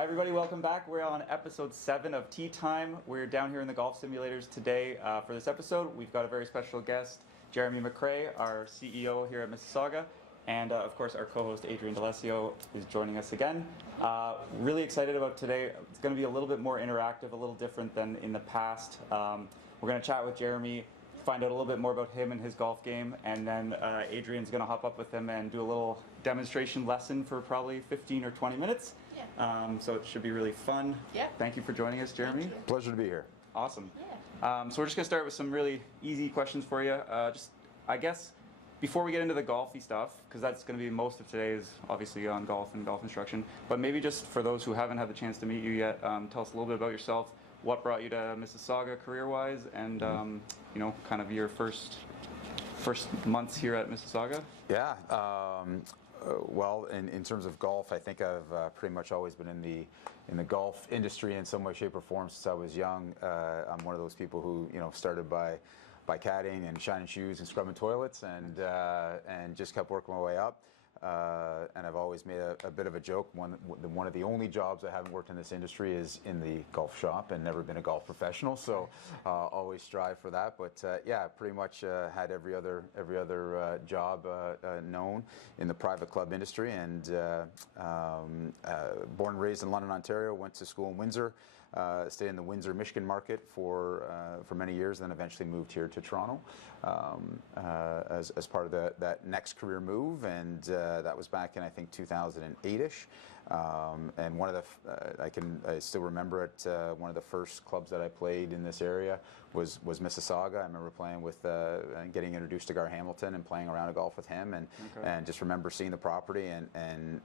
Hi everybody, welcome back. We're on episode 7 of Tea Time. We're down here in the golf simulators today. For this episode, we've got a very special guest, Jeremey MacRae, our CEO here at Mississauga. And of course, our co-host Adrienne is joining us again. Really excited about today. It's going to be a little bit more interactive, a little different than in the past. We're going to chat with Jeremey, find out a little bit more about him and his golf game, and then Adrienne's going to hop up with him and do a little demonstration lesson for probably 15 or 20 minutes. Yeah. So it should be really fun. Yeah. Thank you for joining us, Jeremey. Pleasure to be here. Awesome. Yeah. So we're just going to start with some really easy questions for you. I guess, before we get into the golfy stuff, because that's going to be most of today is obviously on golf and golf instruction, but maybe just for those who haven't had the chance to meet you yet, tell us a little bit about yourself. What brought you to Mississauga career-wise, and kind of your first months here at Mississauga? Yeah. Well, in terms of golf, I think I've pretty much always been in the golf industry in some way, shape, or form since I was young. I'm one of those people who started by caddying and shining shoes and scrubbing toilets, and just kept working my way up. And I've always made a bit of a joke. One of the only jobs I haven't worked in this industry is in the golf shop, and never been a golf professional. So always strive for that. But yeah, pretty much had every other job known in the private club industry. And born and raised in London, Ontario. Went to school in Windsor. Stayed in the Windsor, Michigan market for many years. Then eventually moved here to Toronto as part of that next career move. And that was back in, I think, 2008-ish. And one of I still remember it. One of the first clubs that I played in this area was Mississauga. I remember playing with, getting introduced to Gar Hamilton and playing around a golf with him, and just remember seeing the property and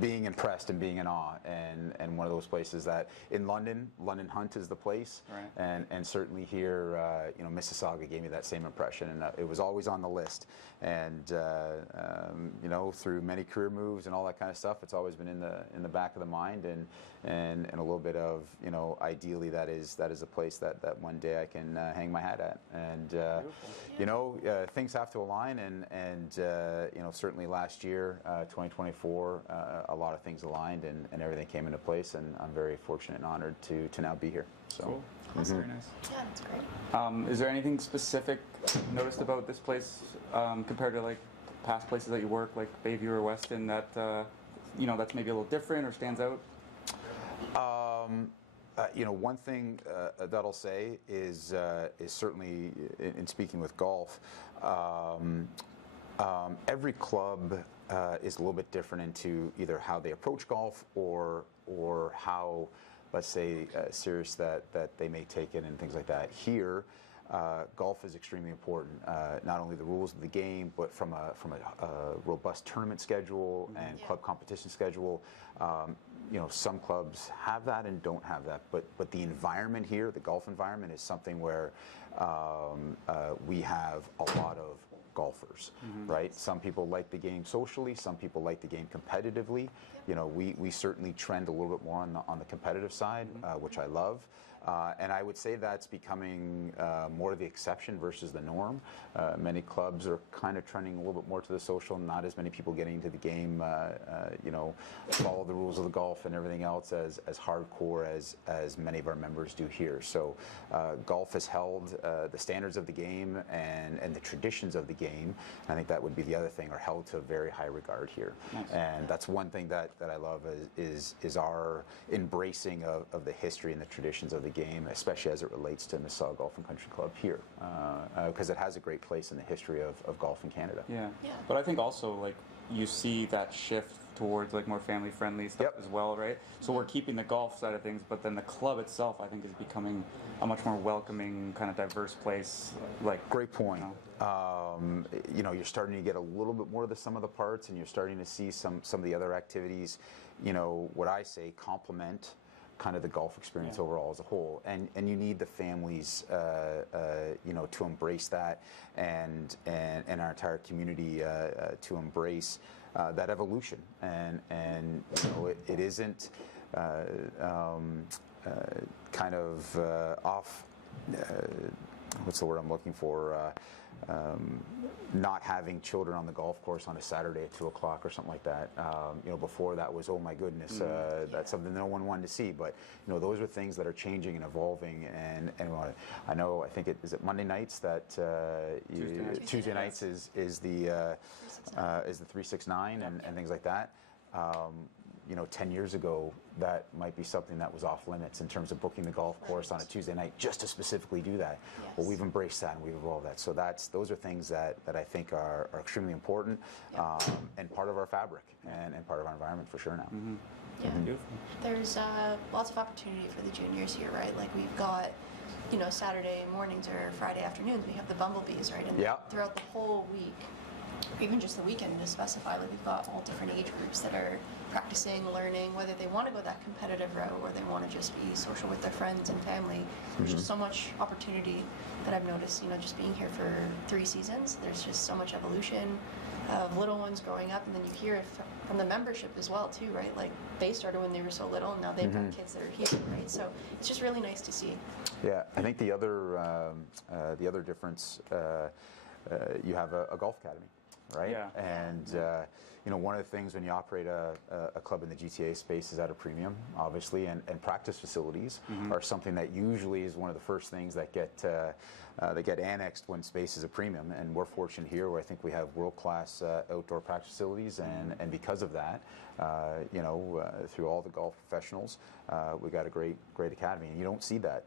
being impressed and being in awe, and one of those places that in London Hunt is the place, right. and certainly here, Mississauga gave me that same impression, and it was always on the list. And through many career moves and all that kind of stuff, it's always been in the back of the mind, and a little bit of ideally that is a place that one day I can hang my hat at. And things have to align, and certainly last year, 2024. A lot of things aligned, and everything came into place, and I'm very fortunate and honored to now be here. So cool. That's very nice. Yeah, that's great. Is there anything specific you noticed about this place compared to like past places that you work, like Bayview or Weston, that that's maybe a little different or stands out? One thing that I'll say is certainly in speaking with golf. Every club is a little bit different into either how they approach golf or how, let's say, serious that they may take it and things like that. Here, golf is extremely important. Not only the rules of the game, but from a robust tournament schedule and club competition schedule. Some clubs have that and don't have that. But the environment here, the golf environment, is something where we have a lot of golfers, right? Some people like the game socially. Some people like the game competitively. We certainly trend a little bit more on the competitive side, which I love. And I would say that's becoming more the exception versus the norm. Many clubs are kind of trending a little bit more to the social. Not as many people getting into the game, follow the rules of the golf and everything else as hardcore as many of our members do here. So golf has held the standards of the game and the traditions of the game. I think that would be the other thing, are held to a very high regard here. Nice. And that's one thing that I love is our embracing of the history and the traditions of the game, especially as it relates to Mississauga Golf and Country Club here, because it has a great place in the history of golf in Canada. Yeah. But I think also you see that shift towards more family friendly stuff as well, right? So we're keeping the golf side of things, but then the club itself, I think, is becoming a much more welcoming, kind of diverse place. Great point. You're starting to get a little bit more of the sum of the parts, and you're starting to see some of the other activities, what I say, complement kind of the golf experience overall as a whole, and you need the families to embrace that, and our entire community to embrace that evolution, and it isn't kind of off what's the word I'm looking for? Not having children on the golf course on a Saturday at 2 o'clock or something like that. Before that was, oh my goodness, that's something no one wanted to see. But those are things that are changing and evolving. And I know, I think is it Monday nights that Tuesday nights is the 369 and things like that. 10 years ago, that might be something that was off limits in terms of booking the golf course on a Tuesday night just to specifically do that. Yes. Well, we've embraced that and we've evolved that. So those are things that I think are extremely important and part of our fabric and part of our environment for sure now. Mm-hmm. Yeah. Beautiful. There's lots of opportunity for the juniors here, right? Like we've got, Saturday mornings or Friday afternoons, we have the bumblebees, right? And throughout the whole week, or even just the weekend, to specify, like we've got all different age groups that are practicing, learning, whether they want to go that competitive route or they want to just be social with their friends and family. There's just so much opportunity that I've noticed, just being here for 3 seasons. There's just so much evolution of little ones growing up, and then you hear it from the membership as well too, right? Like they started when they were so little, and now they've got kids that are here, right? So it's just really nice to see. Yeah, I think the other difference, you have a golf academy, right? Yeah. And one of the things when you operate a club in the GTA space is at a premium, obviously, and practice facilities are something that usually is one of the first things that get annexed when space is a premium. And we're fortunate here where I think we have world-class outdoor practice facilities, and because of that, through all the golf professionals, we got a great academy, and you don't see that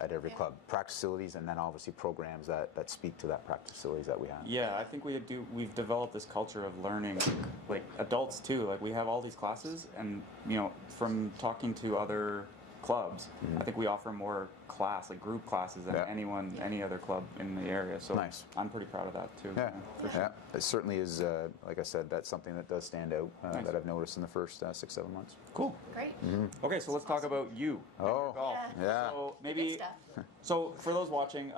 at every club. Practice facilities, and then obviously programs that speak to that practice facilities that we have. Yeah, I think we've developed this culture of learning, like adults too. Like we have all these classes, and from talking to other clubs, I think we offer more group classes than any other club in the area. So nice. I'm pretty proud of that too. Yeah, for sure. It certainly is. Like I said, that's something that does stand out that I've noticed in the first 6-7 months. Cool. Great. Okay, so let's talk about you. And your golf. Yeah. So maybe. So for those watching,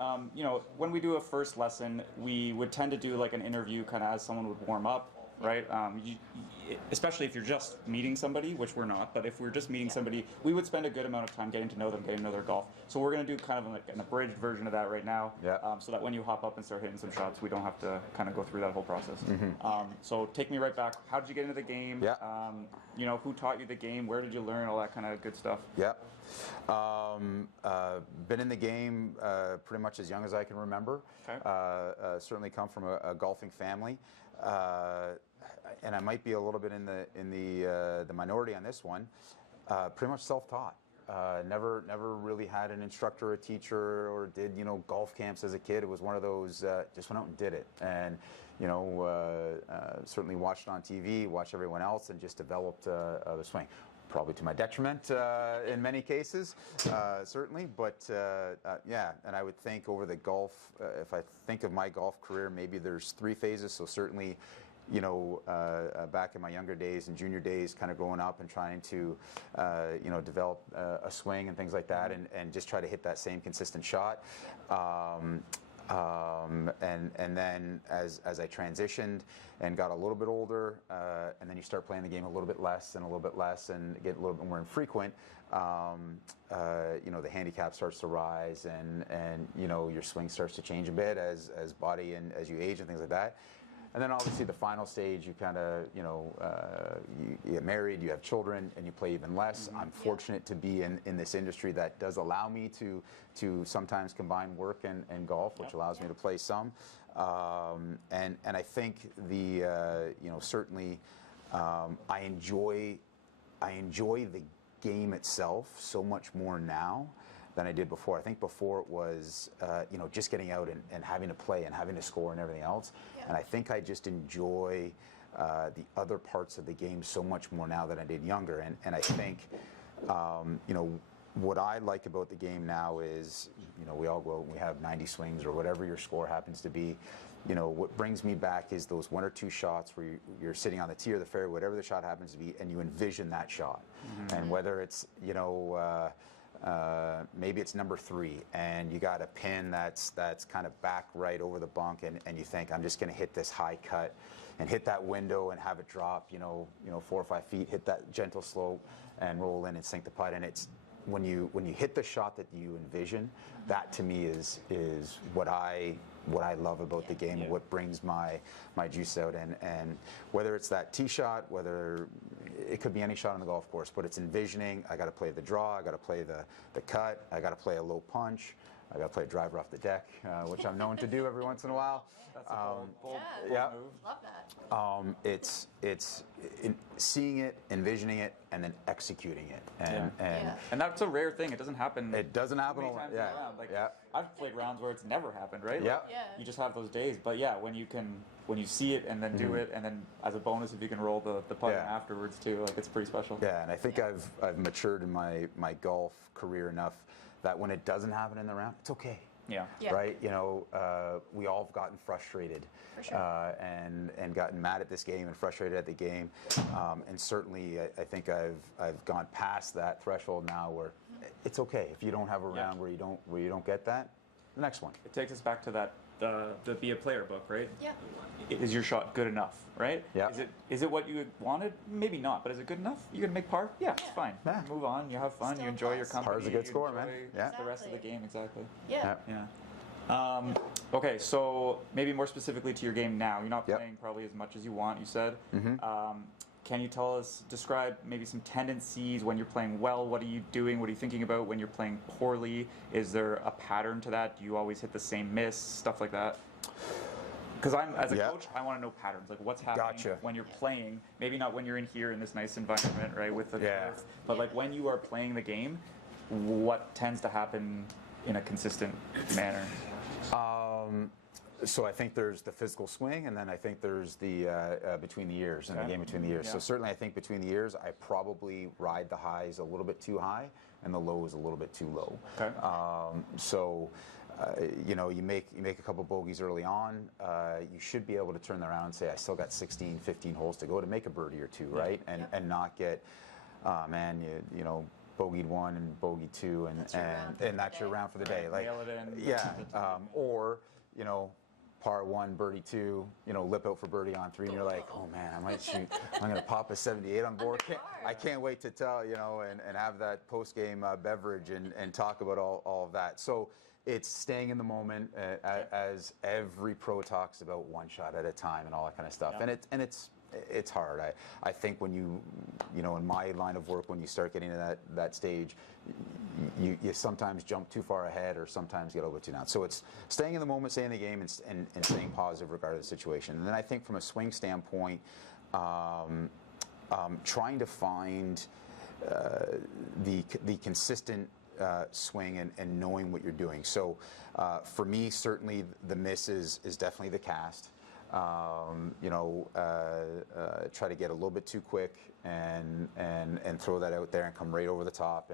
when we do a first lesson, we would tend to do like an interview, kind of as someone would warm up, right? Especially if you're just meeting somebody, which we're not, but if we're just meeting somebody, we would spend a good amount of time getting to know them, getting to know their golf. So we're going to do kind of like an abridged version of that right now, so that when you hop up and start hitting some shots, we don't have to kind of go through that whole process. So take me right back. How did you get into the game? Who taught you the game? Where did you learn? All that kind of good stuff. Been in the game pretty much as young as I can remember. Okay. Certainly come from a golfing family. And I might be a little bit in the minority on this one. Pretty much self-taught. Never really had an instructor or a teacher, or did golf camps as a kid. It was one of those just went out and did it, and certainly watched on TV, watched everyone else, and just developed the swing. Probably to my detriment in many cases, certainly, but and I would think over the golf, if I think of my golf career, maybe there's 3 phases. So certainly, back in my younger days and junior days, kind of growing up and trying to, develop a swing and things like that, and just try to hit that same consistent shot. And then as I transitioned and got a little bit older, and then you start playing the game a little bit less and a little bit less, and get a little bit more infrequent, the handicap starts to rise, and your swing starts to change a bit as body and as you age and things like that. And then obviously the final stage, you kind of, you get married, you have children, and you play even less. I'm fortunate to be in this industry that does allow me to sometimes combine work and golf, which allows me to play some. And I think certainly I enjoy the game itself so much more now than I did before. I think before it was, just getting out and having to play and having to score and everything else. And I think I just enjoy the other parts of the game so much more now than I did younger. And I think, what I like about the game now is, we all go out and we have 90 swings or whatever your score happens to be. What brings me back is those 1 or 2 shots where you're sitting on the tee or the fairway, whatever the shot happens to be, and you envision that shot. And whether it's, maybe it's number 3, and you got a pin that's kind of back right over the bunk, and you think, I'm just going to hit this high cut and hit that window and have it drop, 4 or 5 feet, hit that gentle slope and roll in and sink the putt. And it's when you hit the shot that you envision, that to me is what I love about the game, and what brings my juice out. And whether it's that tee shot, whether it could be any shot on the golf course, but it's envisioning. I got to play the draw. I got to play the cut. I got to play a low punch. I got to play a driver off the deck, which I'm known to do every once in a while. That's a bold yeah. move. Love that. It's seeing it, envisioning it, and then executing it. And that's a rare thing. It doesn't happen. It doesn't happen many a lot. times in a round. Like, I've played rounds where it's never happened, right? Yeah. Like, you just have those days. But yeah, when you see it and then do it, and then as a bonus, if you can roll the putt afterwards too, like it's pretty special. Yeah, and I think I've matured in my golf career enough that when it doesn't happen in the round, it's okay. Yeah. Right? You know, we all have gotten frustrated and gotten mad at this game and frustrated at the game. And certainly, I think I've gone past that threshold now where it's okay if you don't have a round where you don't get that. The next one. It takes us back to that the Be a Player book, right? Yeah. Is your shot good enough, right? Yeah. Is it what you wanted? Maybe not, but is it good enough? You can make par? Yeah, it's fine. Yeah. Move on. You have fun. Still you enjoy your plus. company. Par's a good you score, man. enjoy Yeah. The rest of the game, exactly. Yeah. Yeah. Okay, so maybe more specifically to your game now. You're not playing probably as much as you want, you said. Can you describe maybe some tendencies when you're playing well? What are you doing? What are you thinking about when you're playing poorly? Is there a pattern to that? Do you always hit the same miss? Stuff like that? Because as a coach, I want to know patterns. Like what's happening when you're playing. Maybe not when you're in here in this nice environment, right, with the turf. But like when you are playing the game, what tends to happen in a consistent manner? So I think there's the physical swing, and then I think there's the between the ears, and the game between the ears. So certainly I think between the ears, I probably ride the highs a little bit too high, and the lows a little bit too low. Okay. You know, you make a couple bogeys early on, you should be able to turn around and say, I still got 16, 15 holes to go to make a birdie or two, right? And not get, man, you know, bogeyed one and bogeyed two, and that's your round for the day. Like, nail it in. Yeah. Or, you know, par one, birdie two, you know, lip out for birdie on three, and you're like, oh man, I might shoot. I'm going to pop a 78 on board. I can't wait to tell, you know, and have that post-game beverage and talk about all of that. So it's staying in the moment, as every pro talks about, one shot at a time and all that kind of stuff. And it's hard. I think when you know, in my line of work, when you start getting to that stage, you sometimes jump too far ahead, or sometimes get a little bit too down. So it's staying in the moment, staying in the game, and staying positive regardless of the situation. And then I think from a swing standpoint, trying to find the consistent swing and knowing what you're doing. So for me, certainly the miss is definitely the cast. You know, try to get a little bit too quick and throw that out there and come right over the top,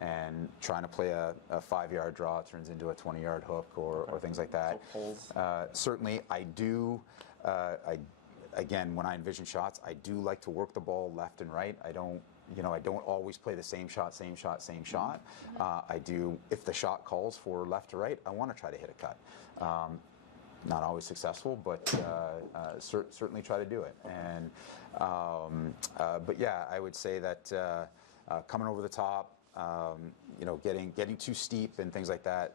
and trying to play a 5-yard draw turns into a 20-yard hook or things like that. Certainly, I do. Again, when I envision shots, I do like to work the ball left and right. I don't always play the same shot. I do, if the shot calls for left to right, I want to try to hit a cut. Not always successful, but certainly try to do it. And but yeah, I would say that coming over the top, you know, getting too steep and things like that,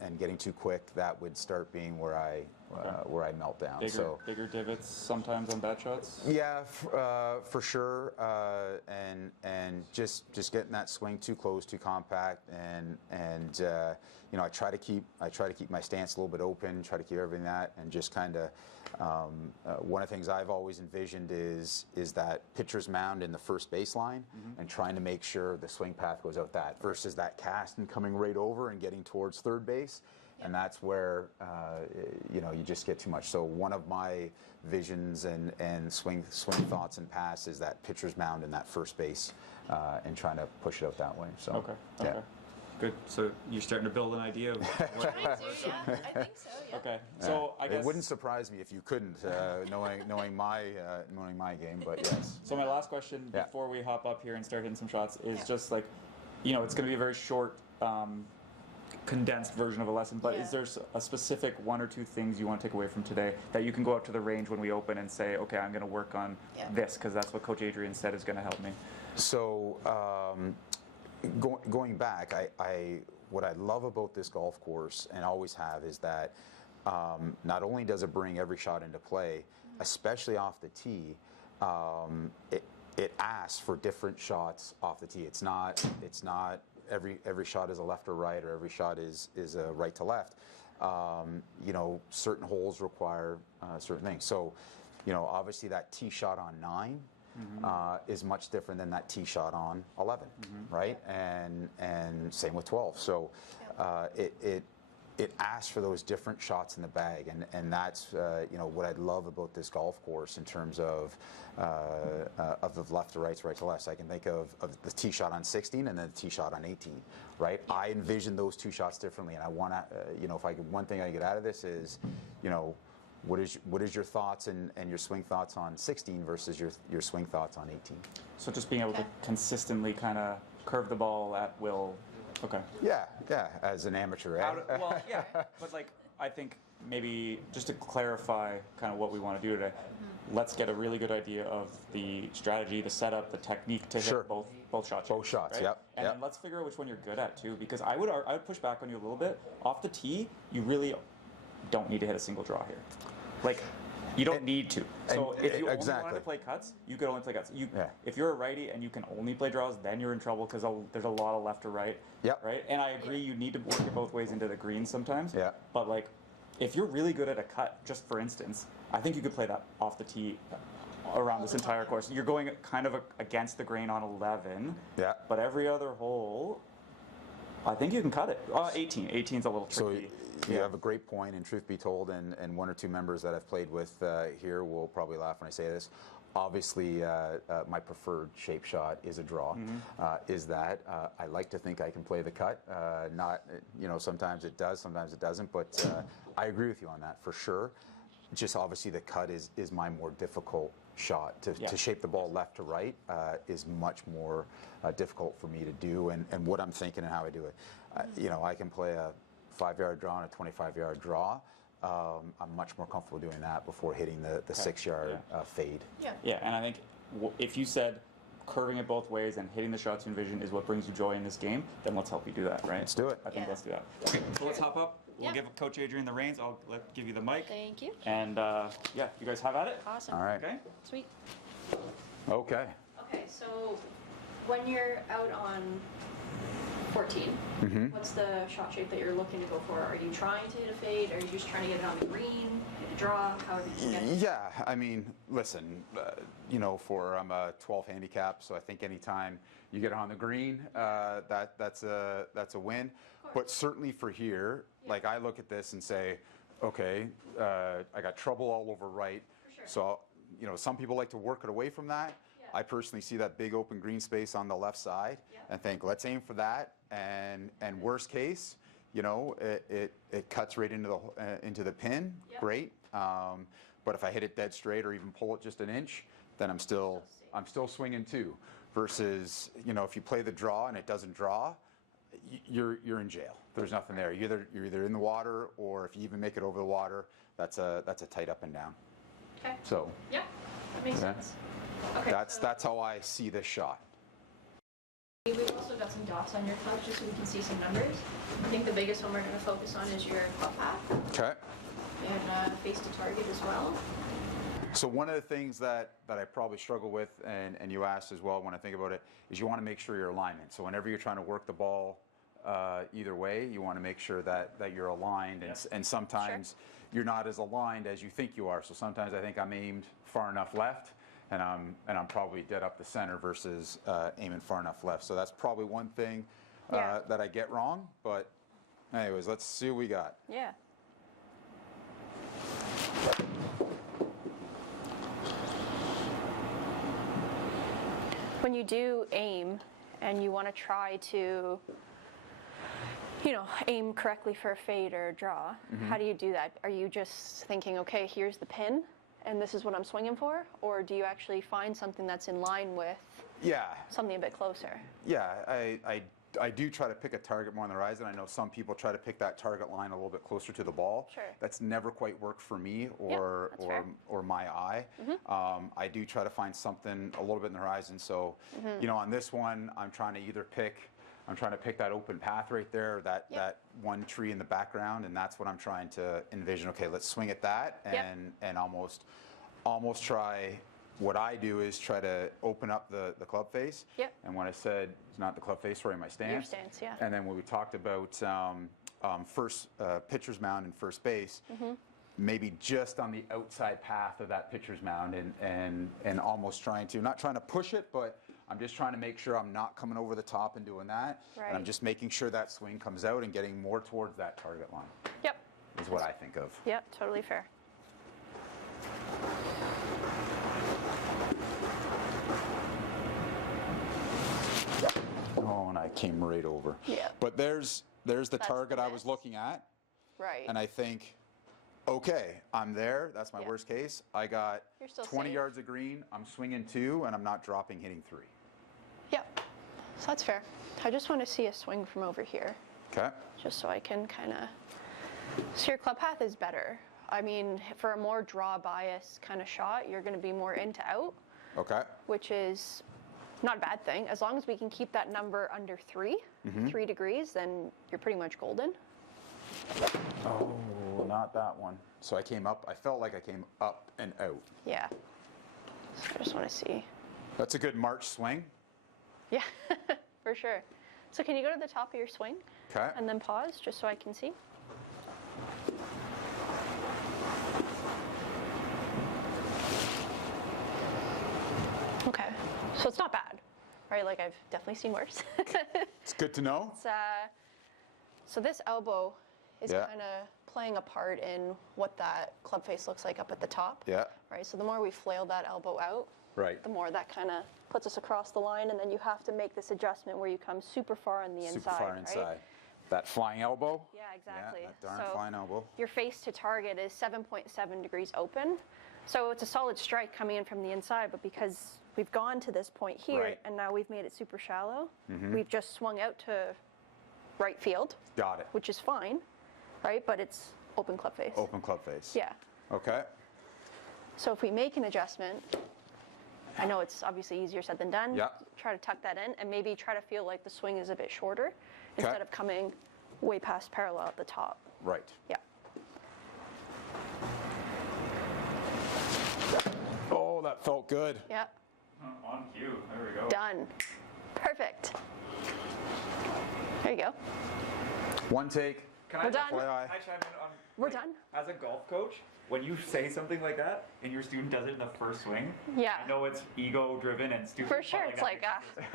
and getting too quick, that would start being where I melt down. Bigger divots sometimes on bad shots. Yeah, for sure. And just getting that swing too close, too compact, and you know, I try to keep my stance a little bit open, try to keep everything that, and just kind of one of the things I've always envisioned is that pitcher's mound in the first baseline, and trying to make sure the swing path goes out that, versus that cast and coming right over and getting towards third base. And that's where you know, you just get too much. So one of my visions and swing thoughts and pass is that pitcher's mound in that first base, and trying to push it out that way. So okay. Good. So you're starting to build an idea of what I think so. Yeah. Okay. So I guess it wouldn't surprise me if you couldn't, knowing my game. But yes. So my last question before we hop up here and start hitting some shots is just like, you know, it's going to be a very short, condensed version of a lesson, but is there a specific one or two things you want to take away from today that you can go out to the range when we open and say, okay, I'm going to work on this because that's what Coach Adrienne said is going to help me? So going back, what I love about this golf course and always have is that not only does it bring every shot into play, especially off the tee, it asks for different shots off the tee. It's not every shot is a left or right, or every shot is a right to left. You know, certain holes require certain things. So, you know, obviously that tee shot on 9 is much different than that tee shot on 11, right? And same with 12. So it asks for those different shots in the bag, and that's you know, what I love about this golf course in terms of the left to rights, right to lefts. I can think of the tee shot on 16 and then the tee shot on 18, right? I envision those two shots differently, and I want to, you know, if I could, one thing I get out of this is, you know, what is your thoughts and your swing thoughts on 16 versus your swing thoughts on 18? So just being able to consistently kind of curve the ball at will. Okay. Yeah, as an amateur, right? Well, yeah, but like, I think maybe just to clarify kind of what we want to do today, let's get a really good idea of the strategy, the setup, the technique to hit both shots. Both shots, right? yep. And then let's figure out which one you're good at too, because I would push back on you a little bit. Off the tee, you really don't need to hit a single draw here. Like, you don't need to. So if you only wanted to play cuts, you could only play cuts. If you're a righty and you can only play draws, then you're in trouble because there's a lot of left or right. Yep. Right? And I agree, you need to work it both ways into the green sometimes. Yeah. But like, if you're really good at a cut, just for instance, I think you could play that off the tee around this entire course. You're going kind of against the grain on 11. Yeah. But every other hole, I think you can cut it. 18. 18's a little tricky. So you have a great point, and truth be told, and one or two members that I've played with here will probably laugh when I say this. Obviously, my preferred shape shot is a draw. Is that I like to think I can play the cut. Not, you know, sometimes it does, sometimes it doesn't. But I agree with you on that for sure. Just obviously the cut is my more difficult shot. To shape the ball left to right is much more difficult for me to do, and what I'm thinking and how I do it. You know, I can play a 5-yard draw and a 25-yard draw. I'm much more comfortable doing that before hitting the 6-yard fade. Yeah, and I think if you said curving it both ways and hitting the shots you envision is what brings you joy in this game, then let's help you do that, right? Let's do it. I think let's do that. Okay, so let's hop up. We'll give Coach Adrienne the reins. I'll give you the mic. Thank you. And yeah, you guys have at it. Awesome. All right. Okay. Sweet. Okay. Okay, so when you're out on 14, what's the shot shape that you're looking to go for? Are you trying to hit a fade? Are you just trying to get it on the green, hit a draw, however you get it? Yeah, I mean, listen, you know, I'm a 12 handicap, so I think anytime you get on the green, that's a win. But certainly for here, like I look at this and say, okay, I got trouble all over right. For sure. So, you know, some people like to work it away from that. I personally see that big open green space on the left side and think, let's aim for that. And worst case, you know, it cuts right into the pin. Great. But if I hit it dead straight or even pull it just an inch, then I'm still swinging too. Versus, you know, if you play the draw and it doesn't draw, you're in jail. There's nothing there. You're either in the water, or if you even make it over the water, that's a tight up and down. Okay. So yeah, that makes sense. Okay. That's how I see this shot. We've also got some dots on your club just so we can see some numbers. I think the biggest one we're going to focus on is your club path. Okay. And face to target as well. So one of the things that I probably struggle with, and you asked as well when I think about it, is you want to make sure your alignment. So whenever you're trying to work the ball either way, you want to make sure that you're aligned, and sometimes you're not as aligned as you think you are. So sometimes I think I'm aimed far enough left, and I'm probably dead up the center versus aiming far enough left. So that's probably one thing that I get wrong. But anyways, let's see what we got. Yeah. When you do aim and you want to try to, you know, aim correctly for a fade or a draw, how do you do that? Are you just thinking, okay, here's the pin and this is what I'm swinging for? Or do you actually find something that's in line with something a bit closer? Yeah, I do try to pick a target more on the horizon. I know some people try to pick that target line a little bit closer to the ball. Sure. That's never quite worked for me or my eye. I do try to find something a little bit in the horizon. So, you know, on this one, I'm trying to either pick I'm trying to pick that open path right there, that Yep. that one tree in the background, and that's what I'm trying to envision. Okay, let's swing at that, Yep. and almost try. What I do is try to open up the club face. Yep. And when I said it's not the club face, sorry, my stance. Your stance, yeah. And then when we talked about first pitcher's mound and first base, maybe just on the outside path of that pitcher's mound, and almost not trying to push it, but I'm just trying to make sure I'm not coming over the top and doing that. Right. And I'm just making sure that swing comes out and getting more towards that target line. Yep. Is what I think of. Yep, totally fair. Oh, and I came right over. Yeah. But there's the That's target I was missed. looking at, Right. and I think, okay, I'm there. That's my Yeah. worst case. I got You're still 20 safe. yards of green. I'm swinging 2, and I'm not dropping, hitting 3. Yep. So that's fair. I just want to see a swing from over here, Okay. just so I can kind of. So your club path is better. I mean, for a more draw bias kind of shot, you're going to be more into out, Okay. which is not a bad thing. As long as we can keep that number under 3, 3 degrees, then you're pretty much golden. Oh, not that one. So I came up. I felt like I came up and out. Yeah. So I just want to see. That's a good March swing. Yeah, for sure. So can you go to the top of your swing Okay. and then pause just so I can see? Okay, so it's not bad, right? Like I've definitely seen worse. It's good to know. So this elbow is Yeah. kind of playing a part in what that club face looks like up at the top. Yeah. Right, so the more we flail that elbow out, Right. the more that kind of puts us across the line, and then you have to make this adjustment where you come super far on the inside. Super far right? inside. That flying elbow. Yeah, exactly. Yeah, that darn So flying elbow. your face to target is 7.7 degrees open. So it's a solid strike coming in from the inside, but because we've gone to this point here Right. and now we've made it super shallow, we've just swung out to right field, Got it. which is fine, right? But it's open club face. Open club face. Yeah. Okay. So if we make an adjustment, I know it's obviously easier said than done. Yeah. Try to tuck that in and maybe try to feel like the swing is a bit shorter instead of coming way past parallel at the top. Right. Yeah. Oh, that felt good. Yeah. On cue. There we go. Done. Perfect. There you go. One take. Can I We're just- done. Can I chime in on? We're like, done. As a golf coach, when you say something like that and your student does it in the first swing, Yeah. I know it's ego-driven and stupid. For but, sure. It's like,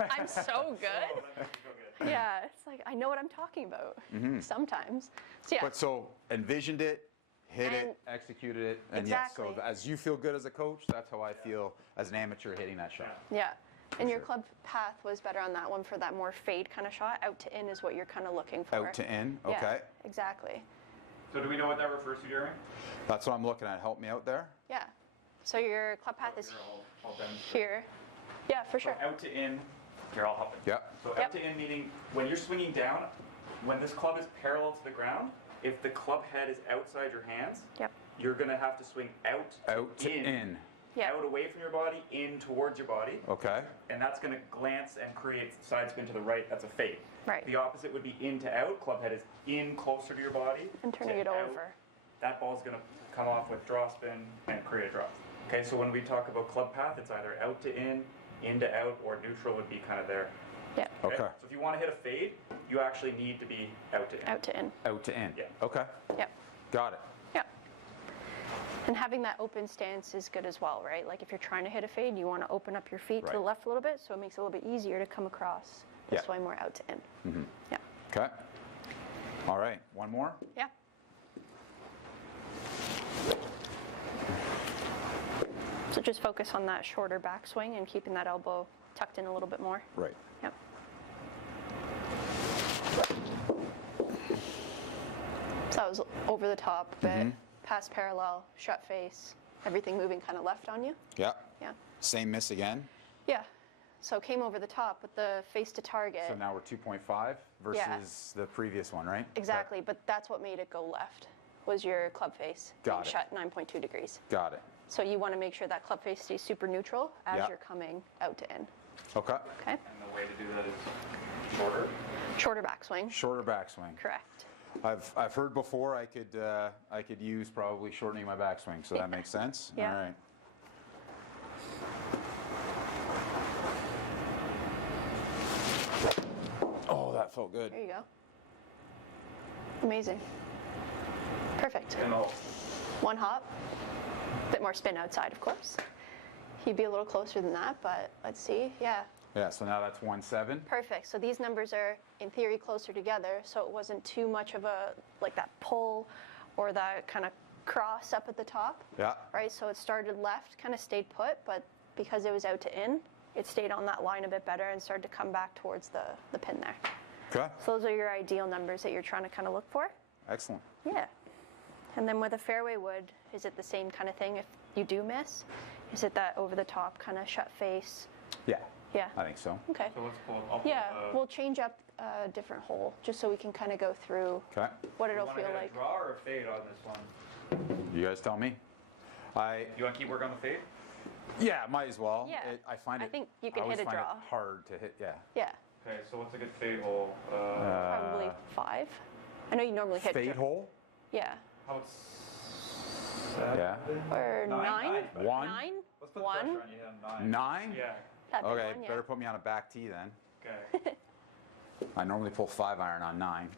I'm so so good. good. Yeah. It's like, I know what I'm talking about sometimes. So, yeah. But so envisioned it, hit And- it, executed it, and Exactly. yes. So as you feel good as a coach, that's how I feel as an amateur hitting that shot. Yeah. And your sure. club path was better on that one for that more fade kind of shot. Out to in is what you're kind of looking for. Out to in. Yeah, Okay. exactly. So do we know what that refers to, Jeremy? That's what I'm looking at. Help me out there. Yeah. So your club path is Here, I'll demonstrate. here. Yeah, for So sure. out to in. Here, I'll help it. Yep. So Yep. out to in meaning when you're swinging down, when this club is parallel to the ground, if the club head is outside your hands, Yep. you're going to have to swing out Out to in. Yeah. out away from your body, in towards your body, Okay. and that's going to glance and create side spin to the right. That's a fade. Right. The opposite would be in to out. Club head is in closer to your body. And turning to it out. over. That ball's going to come off with draw spin and create a draw. Okay, so when we talk about club path, it's either out to in to out, or neutral would be kind of there. Yeah. Okay. So if you want to hit a fade, you actually need to be out to in. Out to in. Out to in. Yeah. Okay. Yep. Got it. Yep. And having that open stance is good as well, right? Like if you're trying to hit a fade, you want to open up your feet to the Right. left a little bit, so it makes it a little bit easier to come across. This Yeah. way more out to in. Yeah. Okay. All right. One more. Yeah. So just focus on that shorter backswing and keeping that elbow tucked in a little bit more. Right. Yep. So that was over the top a bit, past parallel, shut face, everything moving kind of left on you. Yeah. Yeah. Same miss again. Yeah. So came over the top with the face to target. So now we're 2.5 versus the previous one, right? Exactly, but that's what made it go left, was your club face being Got it. shut 9.2 degrees. Got it. So you want to make sure that club face stays super neutral as Yeah. you're coming out to in. Okay. Okay? And the way to do that is shorter. Shorter backswing. Shorter backswing. Correct. I've heard before I could use probably shortening my backswing, so that makes sense. Yeah. All right. Oh, that felt good. There you go. Amazing. Perfect. And all. One hop. Bit more spin outside, of course. He'd be a little closer than that, but let's see. Yeah. Yeah, so now that's 1-7. Perfect. So these numbers are, in theory, closer together, so it wasn't too much of a, like that pull or that kind of cross up at the top. Yeah. Right? So it started left, kind of stayed put, but because it was out to in, it stayed on that line a bit better and started to come back towards the pin there. Okay. So those are your ideal numbers that you're trying to kind of look for. Excellent. Yeah. And then with a fairway wood, is it the same kind of thing if you do miss? Is it that over the top kind of shut face? Yeah. Yeah. I think so. Okay. So let's pull up. Yeah, we'll change up a different hole just so we can kind of go through Okay. what it'll You feel want to like. draw or a fade on this one? You guys tell me. You want to keep working on the fade? Yeah, might as well. Yeah. I find I it. think you can I always hit a find draw. It hard to hit. Yeah. Yeah, Okay, so what's a good fade hole? probably 5. I know you normally hit Fade hole. Yeah, How about 7? Yeah. or 9. One. 9. Let's put the 1. pressure on you. Hit him 9. 9. Yeah. That big Okay. one, yeah. Better put me on a back tee then. Okay. I normally pull 5-iron on 9.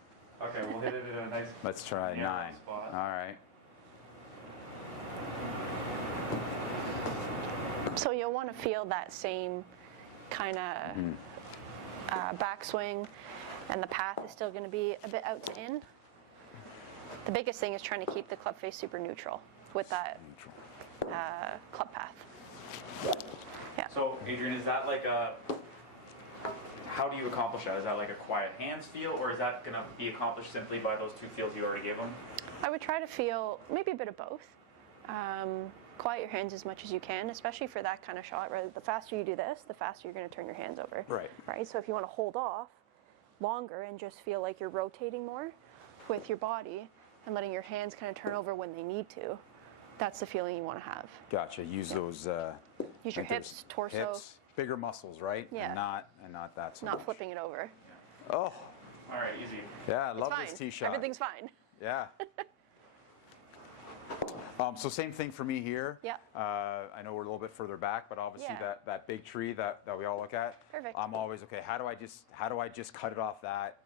Okay, we'll hit it at a nice. Let's try narrow 9. spot. All right. So you'll want to feel that same kind of backswing, and the path is still going to be a bit out to in. The biggest thing is trying to keep the club face super neutral with that club path. Yeah. So, Adrienne, is that like a. How do you accomplish that? Is that like a quiet hands feel, or is that going to be accomplished simply by those 2 feels you already gave them? I would try to feel maybe a bit of both. Quiet your hands as much as you can, especially for that kind of shot. Right, the faster you do this, the faster you're going to turn your hands over. Right. Right. So if you want to hold off longer and just feel like you're rotating more with your body and letting your hands kind of turn over when they need to, that's the feeling you want to have. Gotcha. Use those. Use your I think there's hips, torso, hips, bigger muscles, right? Yeah. And not that so not much. flipping it over. Oh. All right, easy. Yeah, I love It's this fine. tee shot. Everything's fine. Yeah. So same thing for me here. Yeah. I know we're a little bit further back, but obviously Yeah. that big tree that we all look at. Perfect. I'm always okay. How do I just cut it off that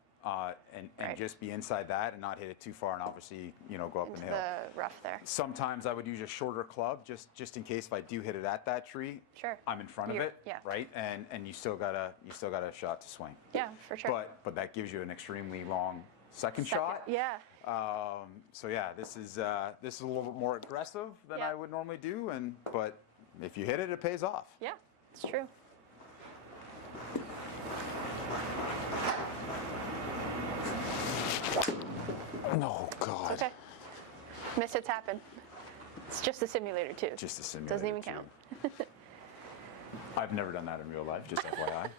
and Right. just be inside that and not hit it too far and obviously go up Into in the hill. the rough there. Sometimes I would use a shorter club just in case if I do hit it at that tree. Sure. I'm in front of You're- it. yeah. Right. And you still got a shot to swing. Yeah, for sure. But that gives you an extremely long second shot. Yeah. So yeah, this is a little bit more aggressive than Yeah. I would normally do, but if you hit it, it pays off. Yeah, it's true. Oh God. Okay. Mishits happen. It's just a simulator too. Just a simulator. Doesn't even too. count. I've never done that in real life, just FYI.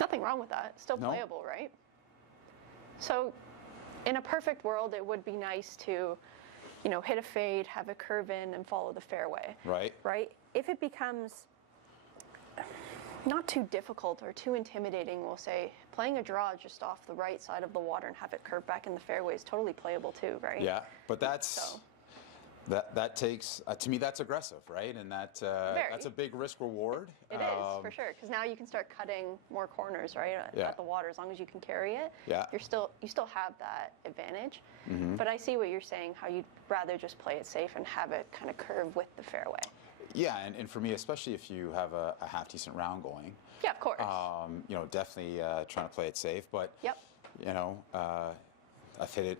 Nothing wrong with that. Still No. playable, right? So, in a perfect world, it would be nice to, hit a fade, have a curve in, and follow the fairway. Right. Right? If it becomes not too difficult or too intimidating, we'll say playing a draw just off the right side of the water and have it curve back in the fairway is totally playable too, right? Yeah, but So. that takes to me that's aggressive, right? And that's a big risk reward. It is, for sure, because now you can start cutting more corners, right, Yeah. at the water. As long as you can carry it, Yeah. you still have that advantage. Mm-hmm. But I see what you're saying, how you'd rather just play it safe and have it kind of curve with the fairway. Yeah, and for me, especially if you have a half decent round going, Yeah, of course. definitely trying to play it safe. But Yep. I've hit it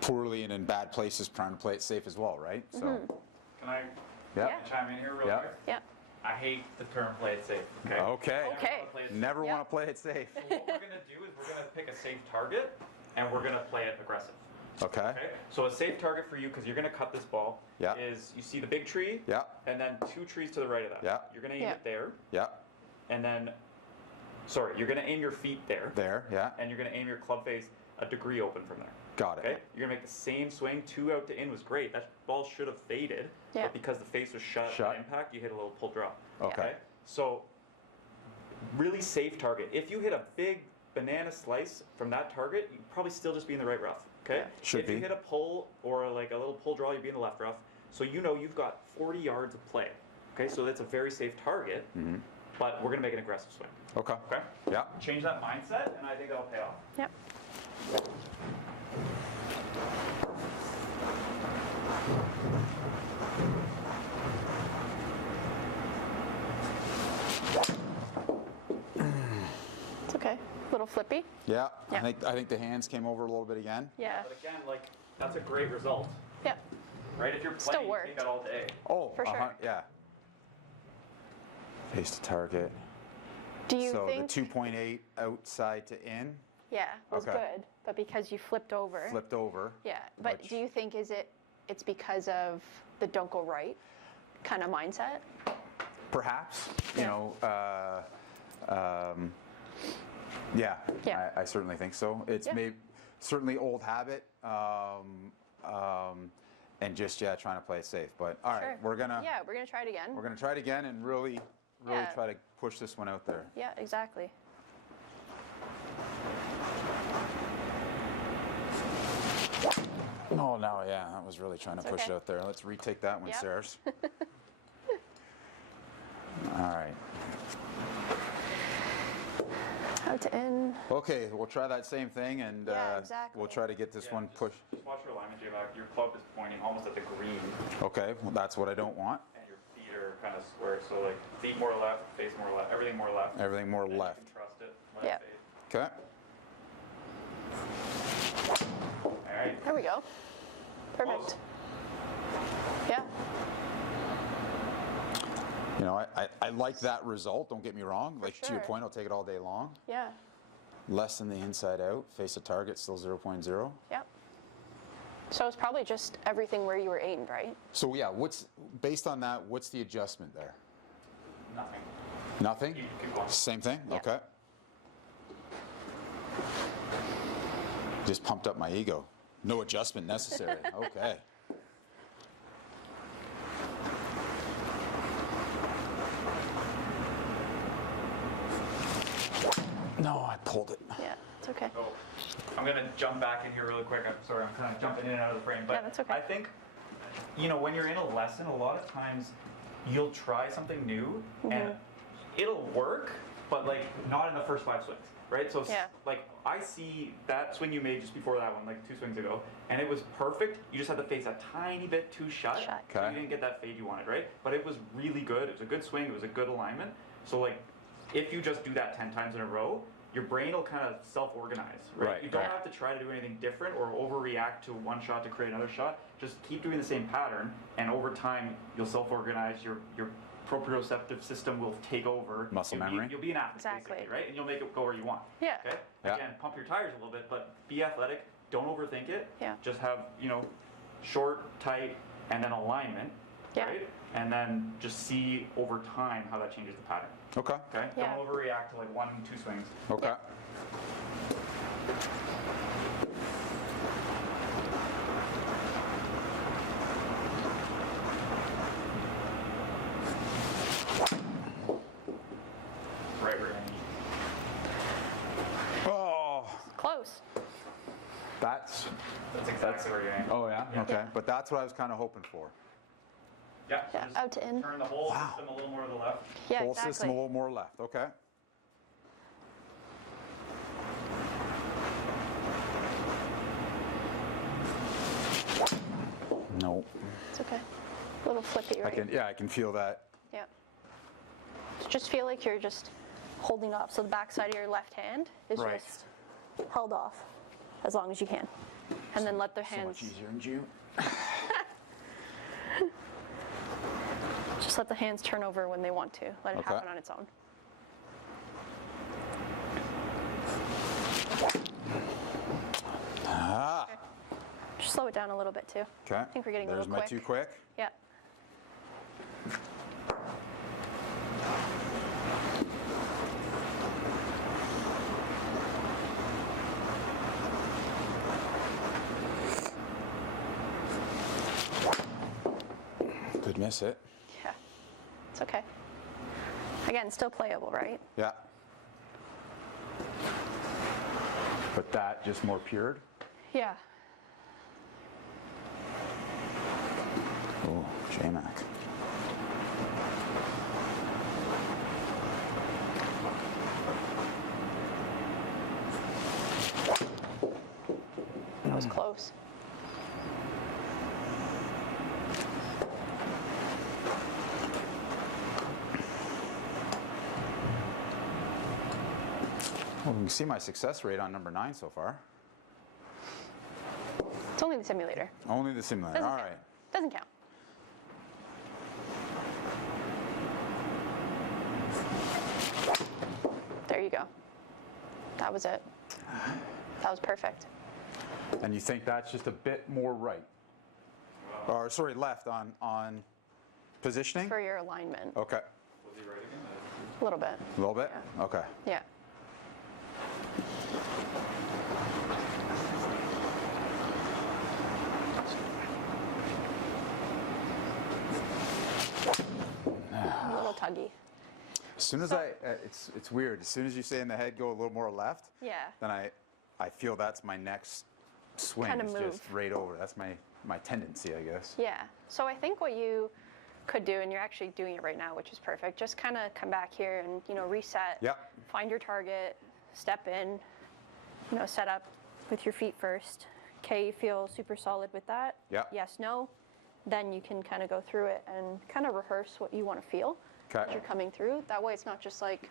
poorly and in bad places trying to play it safe as well, right? So, Can I yeah. chime in here real Yeah. quick? Yeah. I hate the term play it safe. Okay. Okay. Okay. Never Yeah. want to play it safe. So what we're gonna do is we're gonna pick a safe target and we're gonna play it aggressive. Okay. Okay. So a safe target for you, because you're gonna cut this ball, Yeah. is you see the big tree, Yeah. and then 2 trees to the right of that. Yeah. You're gonna aim Yeah. it there, Yeah. and then, you're gonna aim your feet there, There. Yeah. and you're gonna aim your club face a degree open from there. Got it. Okay, you're gonna make the same swing. 2 out to in was great. That ball should have faded, Yeah. but because the face was shut at impact, you hit a little pull draw. Okay. So really safe target. If you hit a big banana slice from that target, you'd probably still just be in the right rough. Okay. Yeah. Should if be. you hit a pull or like a little pull draw, you'd be in the left rough. So you know you've got 40 yards of play. Okay, so that's a very safe target, but we're gonna make an aggressive swing. Okay. Okay. Yeah. Change that mindset, and I think that'll pay off. Yep. It's okay. Little flippy. Yeah. Yeah. I think the hands came over a little bit again. Yeah. But again, like that's a great result, Yep. right? If you're Still playing, you worked. take that all day. Oh, For sure. Yeah. Face to target. Do you So think? the 2.8 outside to in, Yeah, was Okay. good, but because you flipped over. flipped over. Yeah, but Which- do you think it's because of the don't go right kind of mindset? Perhaps, you Yeah. know, yeah, Yeah. I certainly think so. It's Yeah. certainly old habit, and just trying to play it safe. But all right, Sure. we're gonna try it again. try it again and really Yeah. try to push this one out there. Yeah, exactly. Oh no, yeah, I was really trying to It's push okay. it out there. Let's retake that one, Yep. Sarah's. All right. Out to in. Okay, we'll try that same thing, and Yeah, exactly. we'll try to get this one pushed. Just watch your alignment, J-Mac. Your club is pointing almost at the green, Okay, well, that's what I don't want. and your feet are kind of square. So like feet more left, face more left, everything more left. Everything more And left. You can trust it. Let Yeah. it fade. Okay. All right. There we go. Perfect. Close. Yeah. You know, I like that result, don't get me wrong. Like to your sure. point, I'll take it all day long. Yeah. Less than the inside out, face a target, still 0.0. Yep. So it's probably just everything where you were aimed, right? So yeah, based on that, what's the adjustment there? Nothing. Nothing? You keep going. Same thing? Yeah. Okay. Just pumped up my ego. No adjustment necessary. Okay. No, I pulled it. Yeah, it's okay. So I'm gonna jump back in here really quick. I'm sorry, I'm kind of jumping in and out of the frame, but Yeah, that's okay. I think, you know, when you're in a lesson, a lot of times you'll try something new Mm-hmm. and it'll work, but like not in the first 5 swings, right? So Yeah. like I see that swing you made just before that one, like 2 swings ago, and it was perfect. You just had the face a tiny bit too shut, Shut. so Okay. you didn't get that fade you wanted, right? But it was really good. It was a good swing. It was a good alignment. So like, if you just do that 10 times in a row, your brain will kind of self-organize, right? Right, You don't right. have to try to do anything different or overreact to one shot to create another shot. Just keep doing the same pattern, and over time, you'll self-organize. Your proprioceptive system will take over. Muscle You'll be- memory. You'll be an athlete, Exactly. basically, right? And you'll make it go where you want. Yeah. Okay. Yeah. Again, pump your tires a little bit, but be athletic. Don't overthink it. Yeah. Just have short, tight, and then alignment. Yeah. Right. And then just see over time how that changes the pattern. Okay. Okay. Yeah. Don't overreact to like 1, 2 swings. Okay. Right where you're gonna need. Oh, Close. that's. That's exactly where you're aiming. Oh yeah. Yeah. Okay. Yeah. But that's what I was kind of hoping for. Yeah. So Yeah, just out to in. turn the whole Wow. system a little more to the left. Yeah, Whole exactly. system a little more left. Okay. No. It's okay. A little flippy, I right? can. Yeah, I can feel that. Yeah. So just feel like you're just holding off. So the back side of your left hand is Right. just held off as long as you can. And then let the So hands, much easier in June. just let the hands turn over when they want to. Let it Okay. happen on its own. Ah. Just slow it down a little bit too. Okay. I think we're getting a There's little my quick. too quick. Yeah. miss it. Yeah, it's okay. Again, still playable, right? Yeah. But that just more pured? Yeah. Oh, J-Mac. That was close. Well, you can see my success rate on number 9 so far. It's only the simulator. Only the simulator. Doesn't All count. right. Doesn't count. There you go. That was it. That was perfect. And you think that's just a bit more right? Or sorry, left on positioning? For your alignment. Okay. Was he right again? A little bit. A little bit? Yeah. Okay. Yeah. A little tuggy. As soon as it's weird. As soon as you say in the head, go a little more left. Yeah. Then I feel that's my next swing. Kinda is move. just right over. That's my tendency, I guess. Yeah. So I think what you could do, and you're actually doing it right now, which is perfect, just kind of come back here and, reset. Yep. Find your target, step in, set up with your feet first. Okay, you feel super solid with that? Yep. Yes, no. Then you can kind of go through it and kind of rehearse what you want to feel as Okay. you're coming through. That way it's not just like,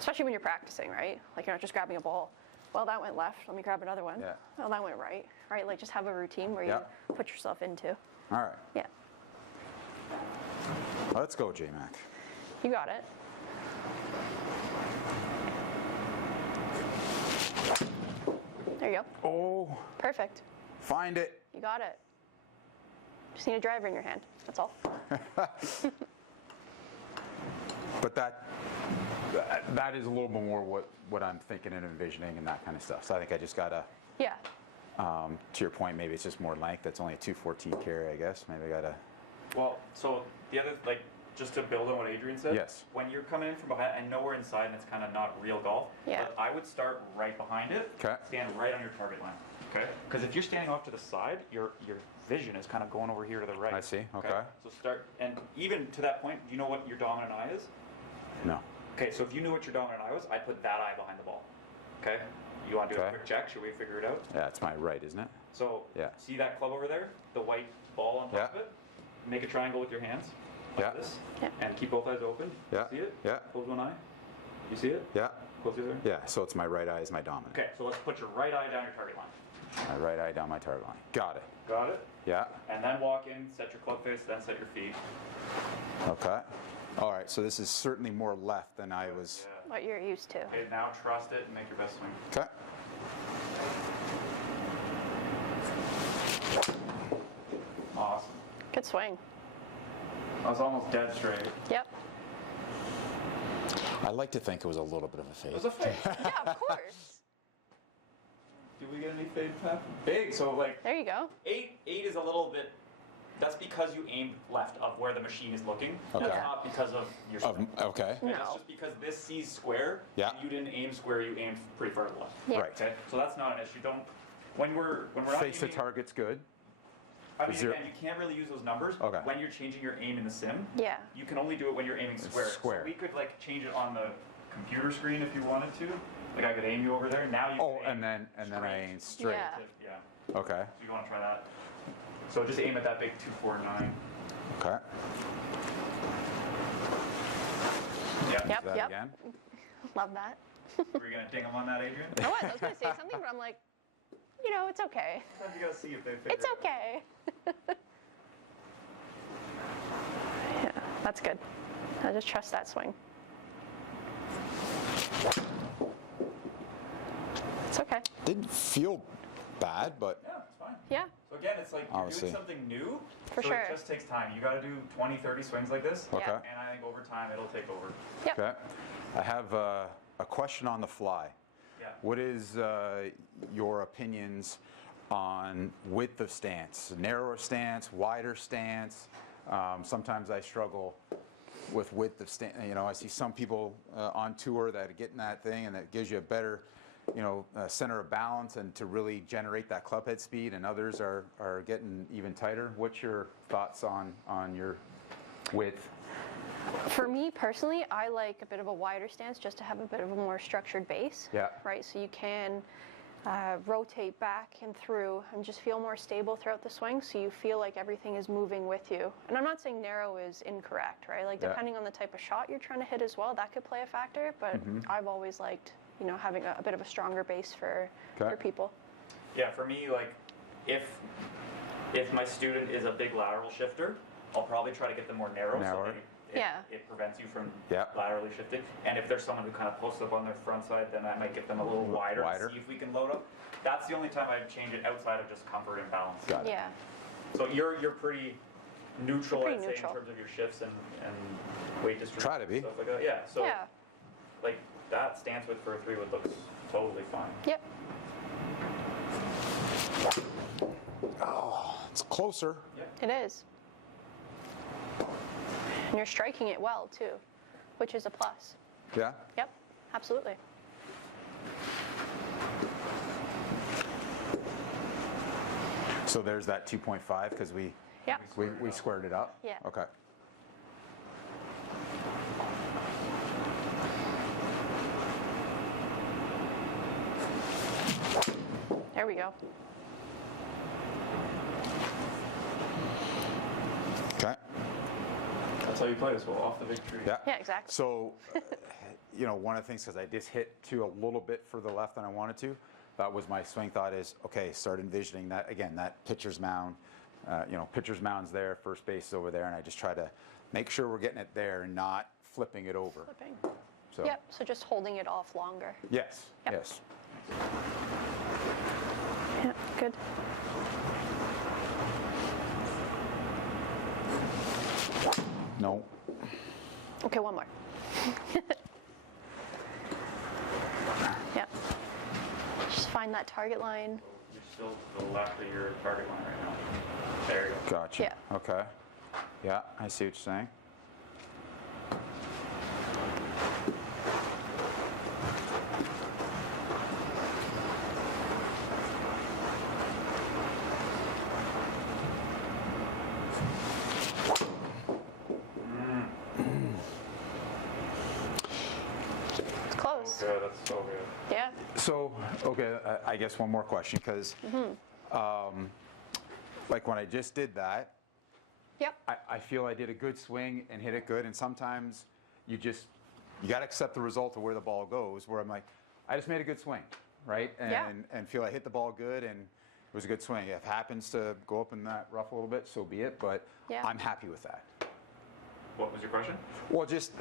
especially when you're practicing, right? Like you're not just grabbing a ball. Well, that went left. Let me grab another one. Yeah. Oh, that went right. Right? Like just have a routine where Yep. you put yourself into. All right. Yeah. Let's go, J-Mac. You got it. There you go. Oh, Perfect. find it. You got it. Just need a driver in your hand. That's all. But that is a little bit more what I'm thinking and envisioning and that kind of stuff. So I think I just gotta, Yeah. to your point, maybe it's just more length. That's only a 214 carry, I guess. Maybe I gotta. Well, so the other, just to build on what Adrienne said. Yes. When you're coming in from behind, I know we're inside and it's kind of not real golf. Yeah. But I would start right behind it. Okay. Stand right on your target line. Okay. Because if you're standing off to the side, your vision is kind of going over here to the right. I see, okay. So start, and even to that point, do you know what your dominant eye is? No. Okay, so if you knew what your dominant eye was, I'd put that eye behind the ball. Okay? You want to do a Okay. quick check? Should we figure it out? Yeah, it's my right, isn't it? So, Yeah. see that club over there? The white ball on top Yeah. of it? Make a triangle with your hands. Like Yeah. this. Yeah. And keep both eyes open. Yeah. See it? Yeah. Close one eye. You see it? Yeah. Close the other. Yeah, so it's my right eye is my dominant. Okay, so let's put your right eye down your target line. My right eye down my target line. Got it. Got it? Yeah. And then walk in, set your club face, then set your feet. Okay. All right, so this is certainly more left than I was. Yeah. What you're used to. Okay, now trust it and make your best swing. Okay. Awesome. Good swing. I was almost dead straight. Yep. I like to think it was a little bit of a fade. It was a fade. Yeah, of course. Did we get any fade tap? Big, so There you go. eight is a little bit. That's because you aimed left of where the machine is looking. Okay. That's not because of your swing. Okay. Okay, That's No. just because this sees square. Yeah. And you didn't aim square. You aimed pretty far to the left. Yeah. Right. Okay. So that's not an issue. Don't. When we're not Face the aiming, target's good. I mean, Zero- again, you can't really use those numbers. Okay. When you're changing your aim in the sim. Yeah. You can only do it when you're aiming square. square. So we could change it on the computer screen if you wanted to. Like I could aim you over there. Now you. Oh, can aim and then I straight. aim straight. Yeah. Yeah. Okay. So you want to try that. So just aim at that big 249. Okay. Yeah. Yep. Do that again. Love that. Were you gonna ding them on that, Adrienne? I was going to say something, but I'm like, it's okay. Sometimes you gotta see if they figure It's it out. okay. Yeah, that's good. I just trust that swing. It's okay. Didn't feel bad, but Yeah, it's fine. Yeah. So again, it's like you're Obviously. doing something new. For so sure. it just takes time. You gotta do 20, 30 swings like this. Okay. Yeah. And I think over time it'll take over. Yep. okay. I have a question on the fly. Yeah. What is your opinions on width of stance? Narrower stance, wider stance? Sometimes I struggle with width of stand. You know, I see some people on tour that are getting that thing, and that gives you a better, center of balance and to really generate that club head speed, and others are getting even tighter. What's your thoughts on your width? For me personally, I like a bit of a wider stance just to have a bit of a more structured base. Yeah. Right, so you can rotate back and through and just feel more stable throughout the swing, so you feel like everything is moving with you. And I'm not saying narrow is incorrect, right? Like depending on the type of shot you're trying to hit as well, that could play a factor, but I've always liked, having a bit of a stronger base for people. Yeah, for me, like if my student is a big lateral shifter, I'll probably try to get them more narrow. Narrower. So it prevents you from laterally shifting. And if there's someone who kind of posts up on their front side, then I might get them a little wider. And see if we can load up. That's the only time I'd change it outside of just comfort and balance. Got it. Yeah. So you're pretty neutral, Pretty I'd say, neutral. in terms of your shifts and weight distribution. Try to be. Stuff like that. Yeah. So Yeah. like that stance width for a 3-wood looks totally fine. Yep. Oh, it's closer. It is. And you're striking it well too, which is a plus. Yeah. Yep, absolutely. So there's that 2.5 because we squared it up. Yeah. Okay. There we go. Okay. That's how you play this well, off the big tree. Yeah. Yeah, exactly. So, one of the things, because I just hit to a little bit for the left than I wanted to, that was my swing thought is, okay, start envisioning that, again, that pitcher's mound, pitcher's mound's there, first base is over there, and I just try to make sure we're getting it there and not flipping it over. Flipping. So, Yep, so just holding it off longer. yes, Yep. yes. Yeah, good. No. Okay, one more. Yeah. Just find that target line. You're still to the left of your target line right now. There you go. Gotcha. Yeah. Okay. Yeah, I see what you're saying. It's close. Yeah, that's so good. Yeah. So, okay, I guess one more question, because like when I just did that, Yep. I feel I did a good swing and hit it good, and sometimes you got to accept the result of where the ball goes, where I'm like, I just made a good swing, right? And feel I hit the ball good and it was a good swing. If it happens to go up in that rough a little bit, so be it, but Yeah. I'm happy with that. What was your question? Well, just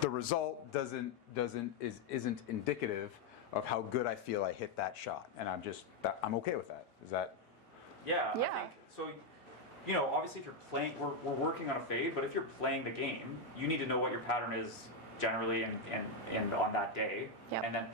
the result isn't indicative of how good I feel I hit that shot, and I'm okay with that. Is that? Yeah, Yeah. I think so. Obviously, if you're playing, we're working on a fade, but if you're playing the game, you need to know what your pattern is generally and on that day, Yep. and then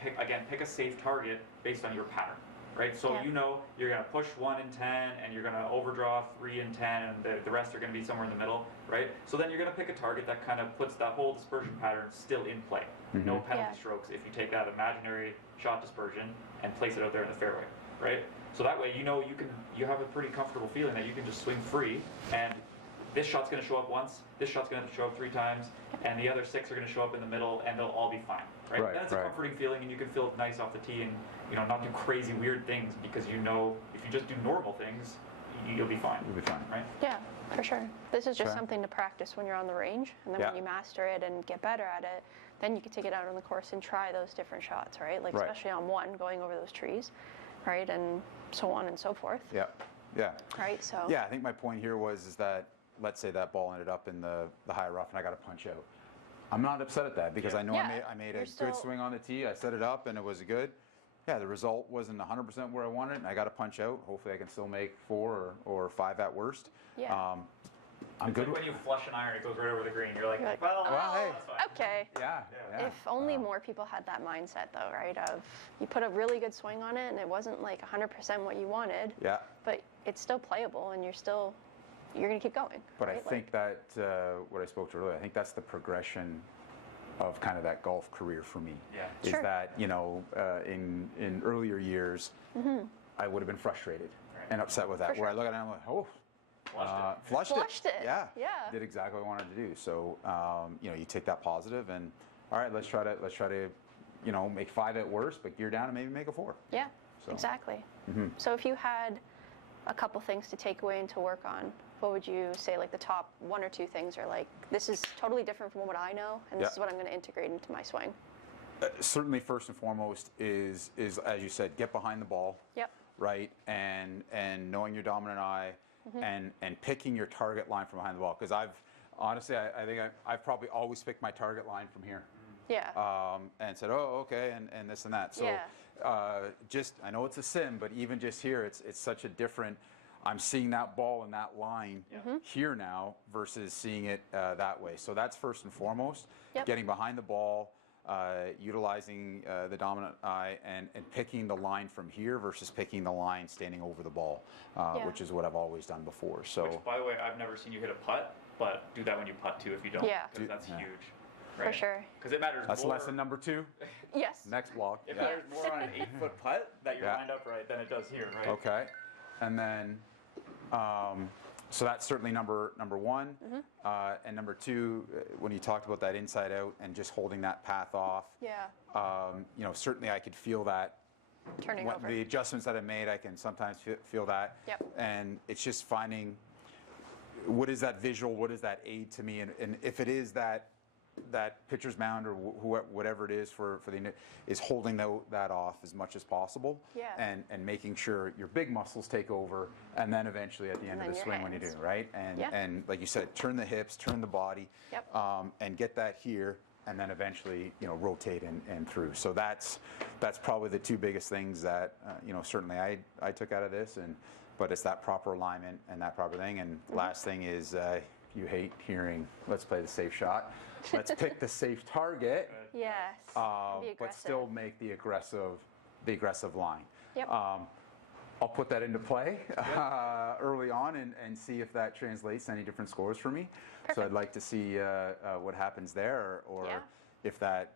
pick a safe target based on your pattern, right? So Yeah. you're gonna push 1 in 10, and you're gonna overdraw 3 in 10, and the rest are gonna be somewhere in the middle, right? So then you're gonna pick a target that kind of puts that whole dispersion pattern still in play. No penalty Yeah. strokes if you take that imaginary shot dispersion and place it out there in the fairway, right? So that way, you have a pretty comfortable feeling that you can just swing free, and this shot's going to show up once, this shot's going to show up 3 times, and the other 6 are going to show up in the middle, and they'll all be fine, right? Right, That's a right. comforting feeling, and you can feel nice off the tee, and not do crazy weird things, because if you just do normal things, you'll be fine. You'll be fine. Right? Yeah, for sure. This is just Sure. something to practice when you're on the range, and then Yeah. when you master it and get better at it, then you can take it out on the course and try those different shots, right? Like Right. especially on one, going over those trees, right, and so on and so forth, Yeah. Yeah. right? So Yeah, I think my point here is that let's say that ball ended up in the high rough and I got a punch out. I'm not upset at that because I know Yeah, I made a you're good still- swing on the tee. I set it up and it was good. Yeah, the result wasn't 100% where I wanted, and I got a punch out. Hopefully, I can still make 4 or 5 at worst. Yeah. I'm It's good. like when you flush an iron, it goes right over the green. You're like, You're like, well, Well, hey. that's fine. okay. Yeah. If only more people had that mindset, though, right? Of you put a really good swing on it, and it wasn't like 100% what you wanted, Yeah. but it's still playable, and you're still you're going to keep going. But right? I think that, what I spoke to earlier, I think that's the progression of kind of that golf career for me. Yeah. Is Sure. that, in earlier years, I would have been frustrated and upset with that. For sure. Where I look at it and I'm like, oh, Flushed Flushed it. Yeah. Yeah. Did exactly what I wanted to do. So, you take that positive and, all right, let's try to, make 5 at worst, but gear down and maybe make a 4. Yeah, So. exactly. So if you had a couple things to take away and to work on, what would you say, like the top 1 or 2 things are like, this is totally different from what I know, and this Yeah. is what I'm going to integrate into my swing? Certainly, first and foremost is as you said, get behind the ball. Yep. Right, and knowing your dominant eye, and picking your target line from behind the ball. Because I think I've probably always picked my target line from here. Yeah. And said, oh, okay, and this and that. So, I know it's a sim, but even just here, it's such a different. I'm seeing that ball in that line here now versus seeing it that way. So that's first and foremost. Yep. Getting behind the ball, utilizing the dominant eye, and picking the line from here versus picking the line standing over the ball, which is what I've always done before. So, Which, by the way, I've never seen you hit a putt, but do that when you putt too if you don't. Yeah. Because that's Yeah. huge. For sure. Because it matters that's more. lesson number 2. Yes. Next block. It Yeah. matters more on an 8-foot putt that you're Yeah. lined up right than it does here, right? Okay, and then, so that's certainly number 1, and number 2, when you talked about that inside out and just holding that path off, Yeah. Certainly I could feel that. Turning over. The adjustments that I made, I can sometimes feel that, Yep. and it's just finding what is that visual, what is that aid to me, and if it is that pitcher's mound or whatever it is for the is holding that off as much as possible, Yeah. and making sure your big muscles take over, and then eventually at the end of then the your swing when you do, hands. right, and Yeah. and like you said, turn the hips, turn the body, Yep. and get that here, and then eventually rotate and through. So that's probably the 2 biggest things that certainly I took out of this, but it's that proper alignment and that proper thing. And last thing is you hate hearing, let's play the safe shot. Let's pick the safe target, Yes. Be but aggressive. still make the aggressive line. Yep. I'll put that into play early on and see if that translates to any different scores for me. So I'd like to see what happens there, or Yeah. if that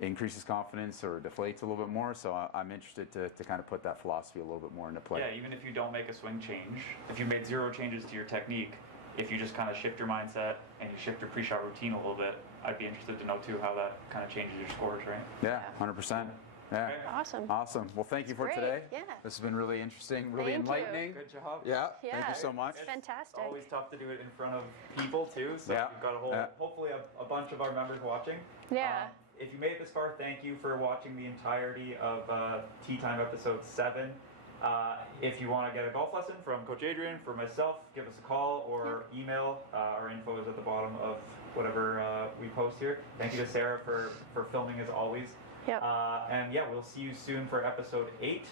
increases confidence or deflates a little bit more. So I'm interested to kind of put that philosophy a little bit more into play. Yeah, even if you don't make a swing change, if you made 0 changes to your technique, if you just kind of shift your mindset and you shift your pre-shot routine a little bit, I'd be interested to know too how that kind of changes your scores, right? Yeah, 100%. Yeah. Okay. Awesome. Awesome. Well, thank you for Great. today. Yeah. This has been really interesting, really Thank you. enlightening. Good job. Yeah. Thank Yeah. you so much. It's Fantastic. always tough to do it in front of people too, so Yeah. we've got hopefully a bunch of our members watching. Yeah. If you made it this far, thank you for watching the entirety of Tea Time episode 7. If you want to get a golf lesson from Coach Adrienne, for myself, give us a call or email. Our info is at the bottom of whatever we post here. Thank you to Sarah for filming as always. Yep. And yeah, we'll see you soon for episode 8.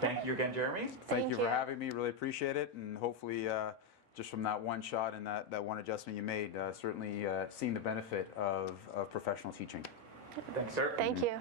Thank you again, Jeremy. Thank you for you. having me. Really appreciate it. And hopefully, just from that one shot and that one adjustment you made, certainly seeing the benefit of professional teaching. Thanks, sir. Thank you.